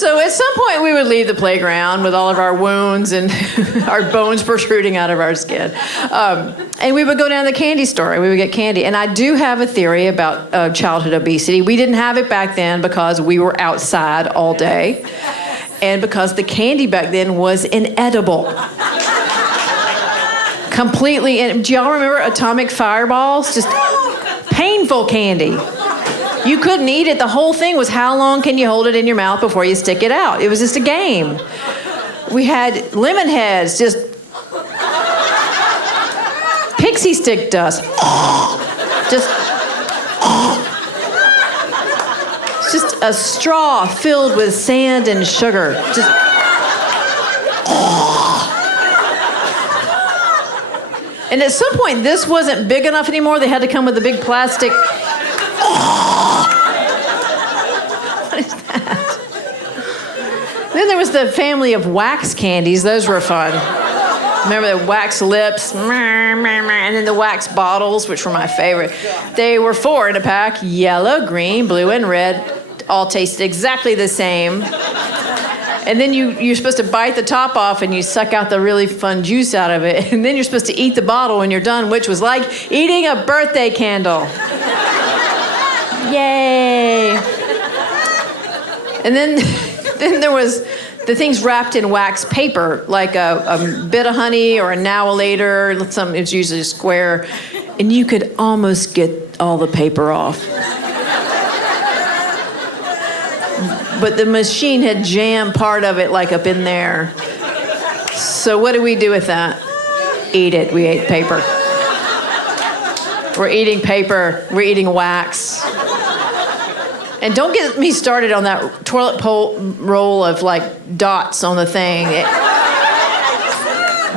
So at some point we would leave the playground with all of our wounds and our bones protruding out of our skin. And we would go down to the candy store and we would get candy. And I do have a theory about childhood obesity. We didn't have it back then because we were outside all day. And because the candy back then was inedible. Completely. Do y'all remember atomic fireballs? Just painful candy. You couldn't eat it. The whole thing was how long can you hold it in your mouth before you stick it out? It was just a game. We had lemon heads, just pixie stick dust. It's just a straw filled with sand and sugar. Just. And at some point, this wasn't big enough anymore. They had to come with a big plastic. What is that? Then there was the family of wax candies. Those were fun. Remember the wax lips? And then the wax bottles, which were my favorite. They were 4 in a pack. Yellow, green, blue, and red. All tasted exactly the same. And then you're supposed to bite the top off and you suck out the really fun juice out of it. And then you're supposed to eat the bottle when you're done, which was like eating a birthday candle. Yay. And then there was the things wrapped in wax paper, like a bit of honey or a now-a-later. It's usually a square. And you could almost get all the paper off. But the machine had jammed part of it like up in there. So what do we do with that? Eat it. We ate paper. We're eating paper. We're eating wax. And don't get me started on that toilet roll of like dots on the thing.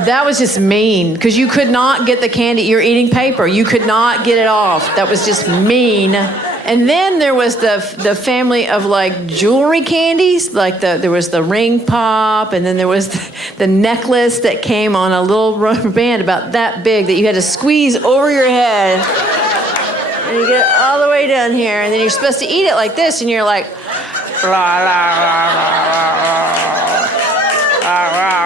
That was just mean because you could not get the candy. You're eating paper. You could not get it off. That was just mean. And then there was the family of like jewelry candies, like there was the ring pop, and then there was the necklace that came on a little rubber band about that big that you had to squeeze over your head. And you get all the way down here, and then you're supposed to eat it like this, and you're like, la, la, la, la, la,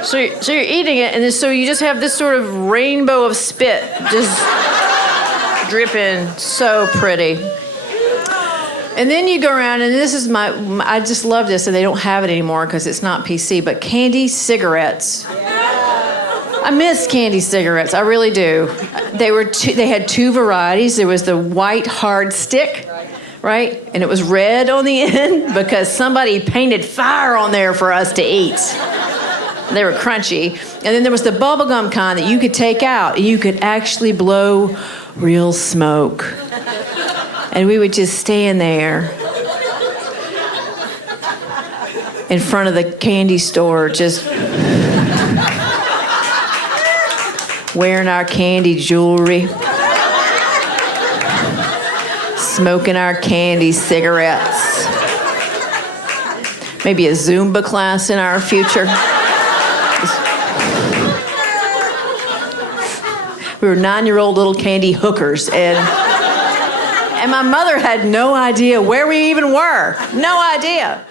la. So you're eating it, and so you just have this sort of rainbow of spit, just dripping, so pretty. And then you go around, and this is I just love this, and they don't have it anymore because it's not PC, but candy cigarettes. I miss candy cigarettes, I really do. They had 2 varieties. There was the white hard stick, right? And it was red on the end because somebody painted fire on there for us to eat. They were crunchy. And then there was the bubblegum kind that you could take out, and you could actually blow real smoke. And we would just stand there in front of the candy store, just wearing our candy jewelry, smoking our candy cigarettes. Maybe a Zumba class in our future. We were 9-year-old little candy hookers, and my mother had no idea where we even were. No idea.